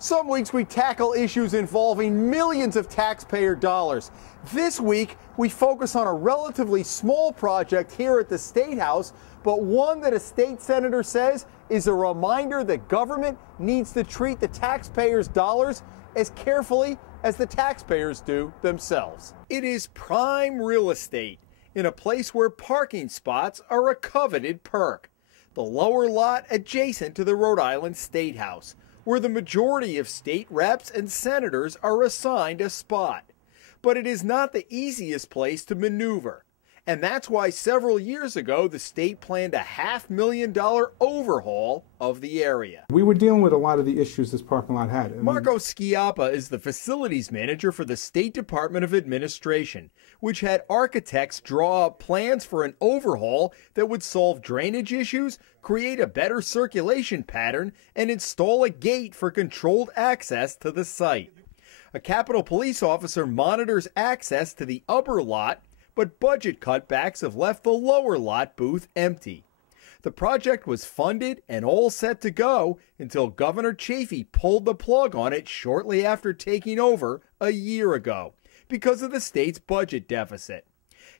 Some weeks we tackle issues involving millions of taxpayer dollars. This week we focus on a relatively small project here at the State House, but one that a state senator says is a reminder that government needs to treat the taxpayers' dollars as carefully as the taxpayers do themselves. It is prime real estate in a place where parking spots are a coveted perk. The lower lot adjacent to the Rhode Island State House, where the majority of state reps and senators are assigned a spot. But it is not the easiest place to maneuver. And that's why several years ago the state planned a $500,000 overhaul of the area. We were dealing with a lot of the issues this parking lot had. Marco Schiappa is the facilities manager for the State Department of Administration, which had architects draw up plans for an overhaul that would solve drainage issues, create a better circulation pattern, and install a gate for controlled access to the site. A Capitol Police officer monitors access to the upper lot, but budget cutbacks have left the lower lot booth empty. The project was funded and all set to go until Governor Chafee pulled the plug on it shortly after taking over a year ago because of the state's budget deficit.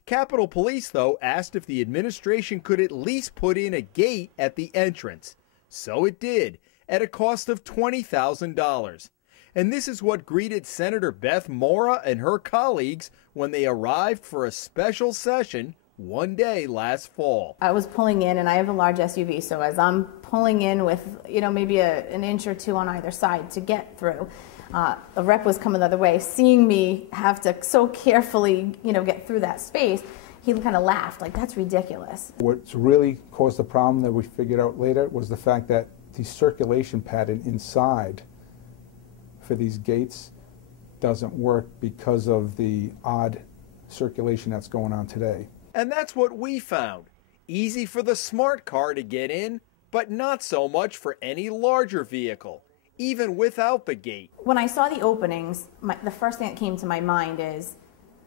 Capitol Police, though, asked if the administration could at least put in a gate at the entrance. So it did, at a cost of $20,000. And this is what greeted Senator Beth Mora and her colleagues when they arrived for a special session one day last fall. I was pulling in, and I have a large SUV, so as I'm pulling in with, maybe an inch or two on either side to get through, a rep was coming the other way, seeing me have to so carefully, get through that space. He kind of laughed, like, that's ridiculous. What's really caused the problem that we figured out later was the fact that the circulation pattern inside for these gates doesn't work because of the odd circulation that's going on today. And that's what we found. Easy for the smart car to get in, but not so much for any larger vehicle, even without the gate. When I saw the openings, the first thing that came to my mind is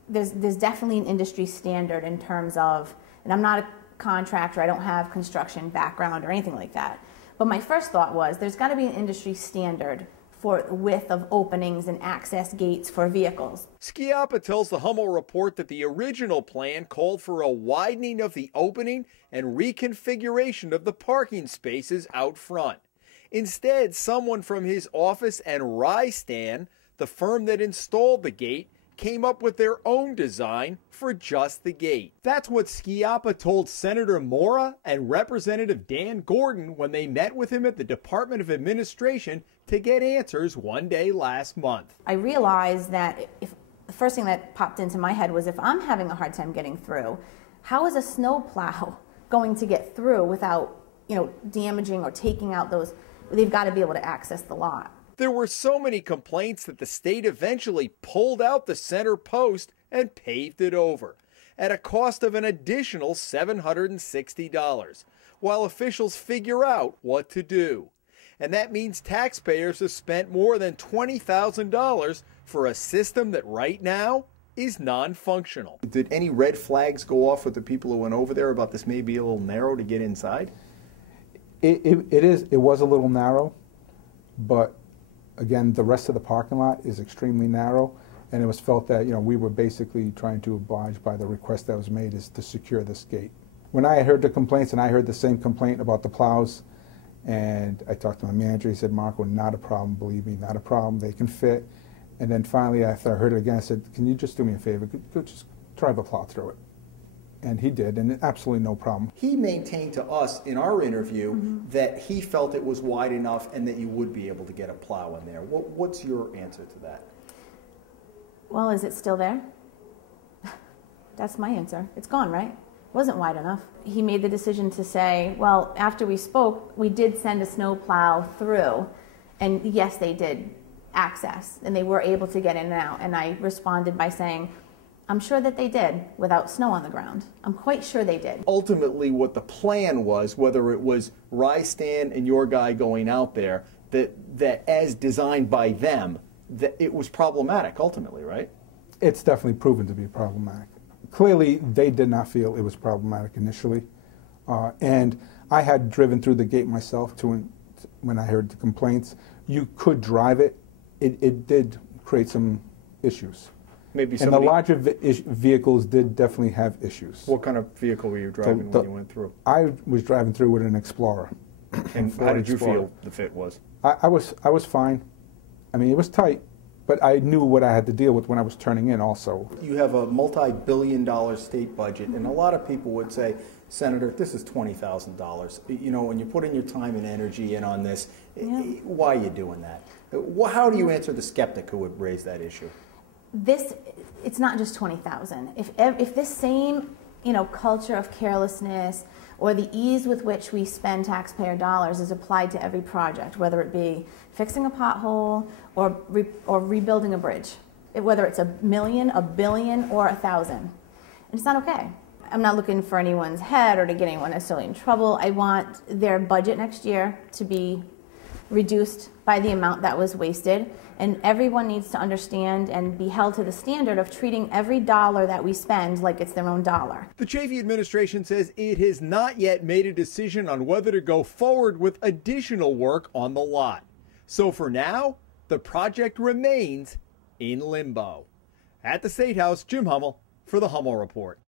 there's definitely an industry standard in terms of, and I'm not a contractor, I don't have construction background or anything like that, but my first thought was there's got to be an industry standard for width of openings and access gates for vehicles. Schiappa tells the Hummel report that the original plan called for a widening of the opening and reconfiguration of the parking spaces out front. Instead, someone from his office and Rystan, the firm that installed the gate, came up with their own design for just the gate. That's what Schiappa told Senator Mora and Representative Dan Gordon when they met with him at the Department of Administration to get answers one day last month. I realized that the first thing that popped into my head was if I'm having a hard time getting through, how is a snowplow going to get through without, damaging or taking out those? They've got to be able to access the lot. There were so many complaints that the state eventually pulled out the center post and paved it over at a cost of an additional $760, while officials figure out what to do. And that means taxpayers have spent more than $20,000 for a system that right now is non-functional. Did any red flags go off with the people who went over there about this may be a little narrow to get inside? It was a little narrow, but again, the rest of the parking lot is extremely narrow, and it was felt that we were basically trying to oblige by the request that was made is to secure this gate. When I heard the complaints, and I heard the same complaint about the plows, and I talked to my manager, he said, Marco, not a problem, believe me, not a problem, they can fit. And then finally, after I heard it again, I said, can you just do me a favor, go just drive a plow through it. And he did, and absolutely no problem. He maintained to us in our interview that he felt it was wide enough and that you would be able to get a plow in there. What's your answer to that? Well, is it still there? That's my answer. It's gone, right? It wasn't wide enough. He made the decision to say, well, after we spoke, we did send a snowplow through, and yes, they did access, and they were able to get in and out. And I responded by saying, I'm sure that they did without snow on the ground. I'm quite sure they did. Ultimately, what the plan was, whether it was Rystan and your guy going out there, that as designed by them, that it was problematic ultimately, right? It's definitely proven to be problematic. Clearly, they did not feel it was problematic initially. And I had driven through the gate myself to when I heard the complaints. You could drive it. It did create some issues. Maybe And somebody... the larger vehicles did definitely have issues. What kind of vehicle were you driving when you went through? I was driving through with an Explorer. And how did you feel the fit was? I was fine. I mean, it was tight, but I knew what I had to deal with when I was turning in also. You have a multi-billion-dollar state budget, and a lot of people would say, Senator, this is $20,000. You know, when you put in your time and energy in on this, why are you doing that? How do you answer the skeptic who would raise that issue? It's not just 20,000. If this same, culture of carelessness or the ease with which we spend taxpayer dollars is applied to every project, whether it be fixing a pothole or rebuilding a bridge, whether it's $1 million, $1 billion, or 1,000, it's not okay. I'm not looking for anyone's head or to get anyone necessarily in trouble. I want their budget next year to be reduced by the amount that was wasted. And everyone needs to understand and be held to the standard of treating every dollar that we spend like it's their own dollar. The Chafee administration says it has not yet made a decision on whether to go forward with additional work on the lot. So for now, the project remains in limbo. At the State House, Jim Hummel for the Hummel Report.